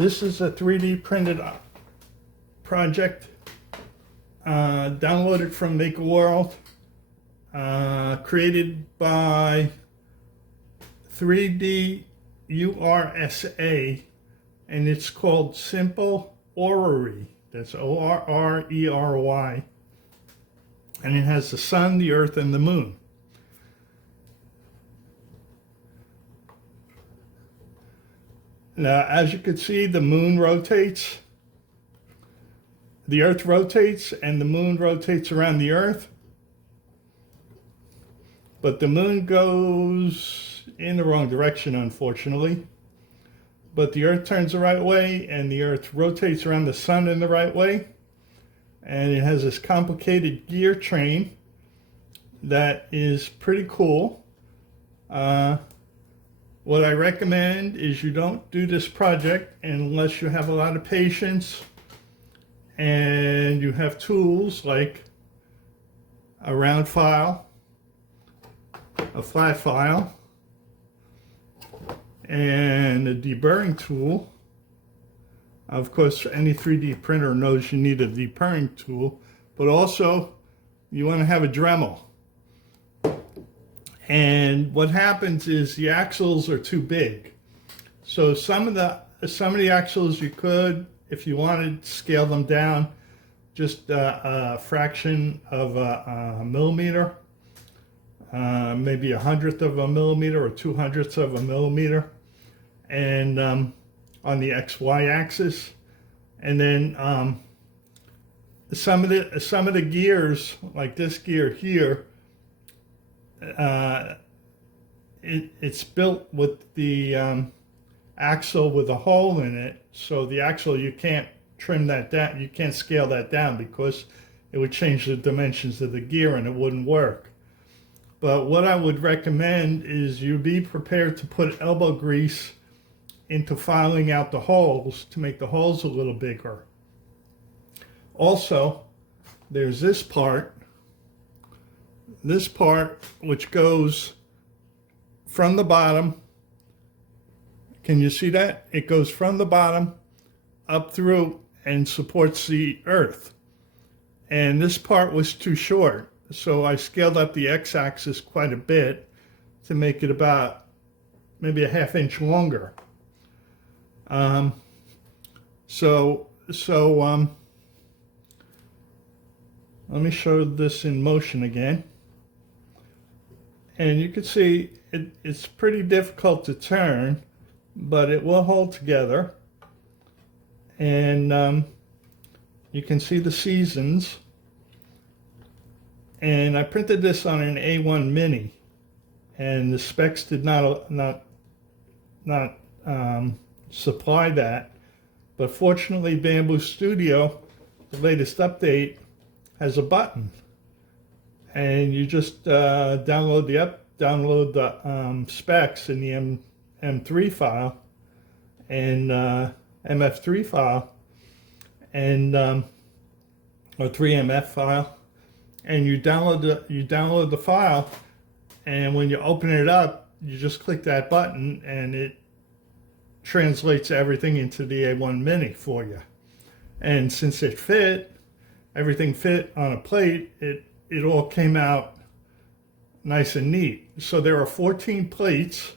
This is a 3D printed project downloaded from Make a World, created by 3D URSA, and it's called Simple Orrery. That's O-R-R-E-R-Y. And it has the sun, the earth, and the moon. Now, as you can see, the moon rotates, the earth rotates, and the moon rotates around the earth. But the moon goes in the wrong direction, unfortunately. But the earth turns the right way, and the earth rotates around the sun in the right way. And it has this complicated gear train that is pretty cool. What I recommend is you don't do this project unless you have a lot of patience and you have tools like a round file, a flat file, and a deburring tool. Of course, any 3D printer knows you need a deburring tool, but also you want to have a Dremel. And what happens is the axles are too big. So some of the axles you could, if you wanted, scale them down just a fraction of a millimeter, maybe 1/100th of a millimeter or 2/100ths of a millimeter, and on the XY axis. And then some of the gears, like this gear here, it's built with the axle with a hole in it, so the axle, you can't trim that down, you can't scale that down because it would change the dimensions of the gear and it wouldn't work. But what I would recommend is you be prepared to put elbow grease into filing out the holes to make the holes a little bigger. Also, there's this part which goes from the bottom. Can you see that? It goes from the bottom up through and supports the earth. And this part was too short, so I scaled up the x-axis quite a bit to make it about maybe a ½ inch longer. Let me show this in motion again. And you can see it's pretty difficult to turn, but it will hold together. And you can see the seasons. And I printed this on an A1 Mini, and the specs did not supply that. But fortunately, Bambu Studio, the latest update, has a button. And you just download the specs in the M3 file and MF3 file and or 3MF file, and you download the file, and when you open it up, you just click that button and it translates everything into the A1 Mini for you. And since everything fit on a plate, it all came out nice and neat. So there are 14 plates,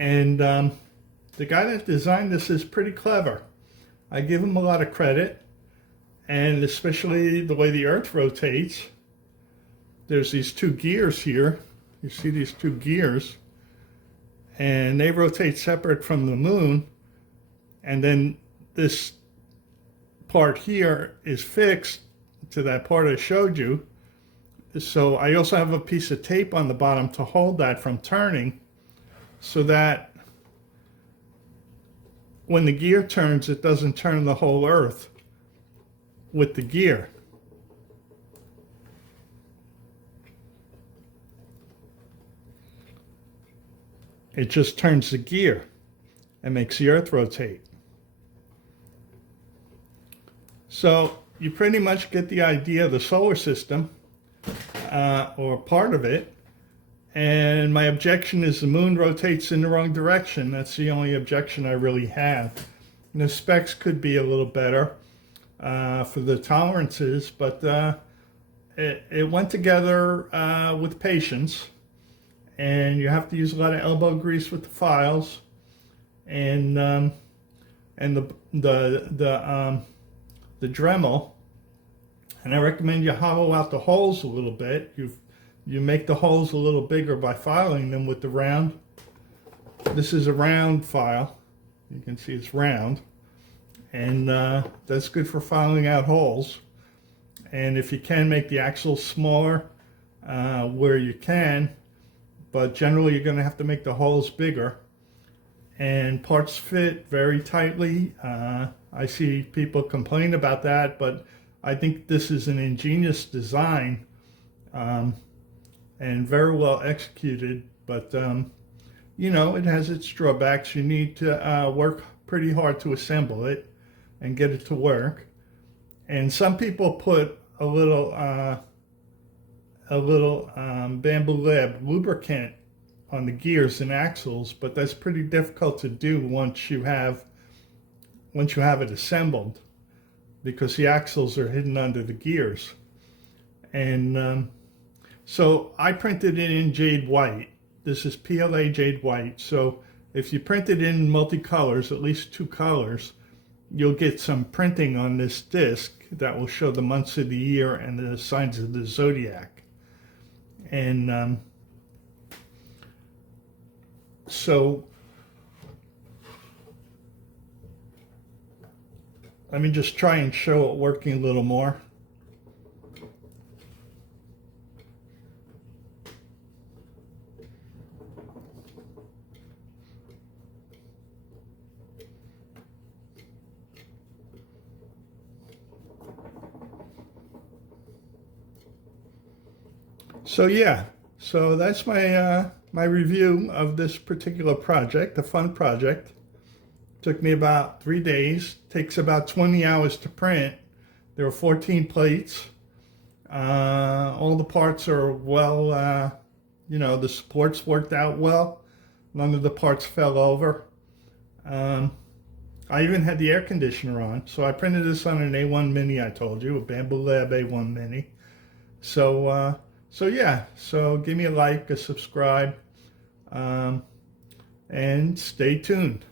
and the guy that designed this is pretty clever. I give him a lot of credit, and especially the way the earth rotates. There's these two gears here. You see these two gears, and they rotate separate from the moon, and then this part here is fixed to that part I showed you. So I also have a piece of tape on the bottom to hold that from turning, so that when the gear turns, it doesn't turn the whole earth with the gear. It just turns the gear and makes the earth rotate. So you pretty much get the idea of the solar system, or part of it. And my objection is the moon rotates in the wrong direction. That's the only objection I really have. And the specs could be a little better for the tolerances, but it went together with patience. And you have to use a lot of elbow grease with the files, and the Dremel. And I recommend you hollow out the holes a little bit. You make the holes a little bigger by filing them with the round. This is a round file. You can see it's round, and that's good for filing out holes. And if you can, make the axles smaller where you can, but generally you're going to have to make the holes bigger. And parts fit very tightly. I see people complain about that, but I think this is an ingenious design and very well executed. But you know, it has its drawbacks. You need to work pretty hard to assemble it and get it to work. And some people put a little Bambu Lab lubricant on the gears and axles, but that's pretty difficult to do once you have it assembled, because the axles are hidden under the gears. And so I printed it in jade white. This is PLA jade white. So if you print it in multicolors, at least 2 colors, you'll get some printing on this disc that will show the months of the year and the signs of the zodiac. And so let me just try and show it working a little more. So yeah, so that's my my review of this particular project, a fun project. Took me about 3 days. Takes about 20 hours to print. There are 14 plates. All the parts are well, you know, the supports worked out well. None of the parts fell over. I even had the air conditioner on. So I printed this on an A1 Mini, I told you, a Bambu Lab A1 Mini. So, so yeah, so give me a like, a subscribe, and stay tuned.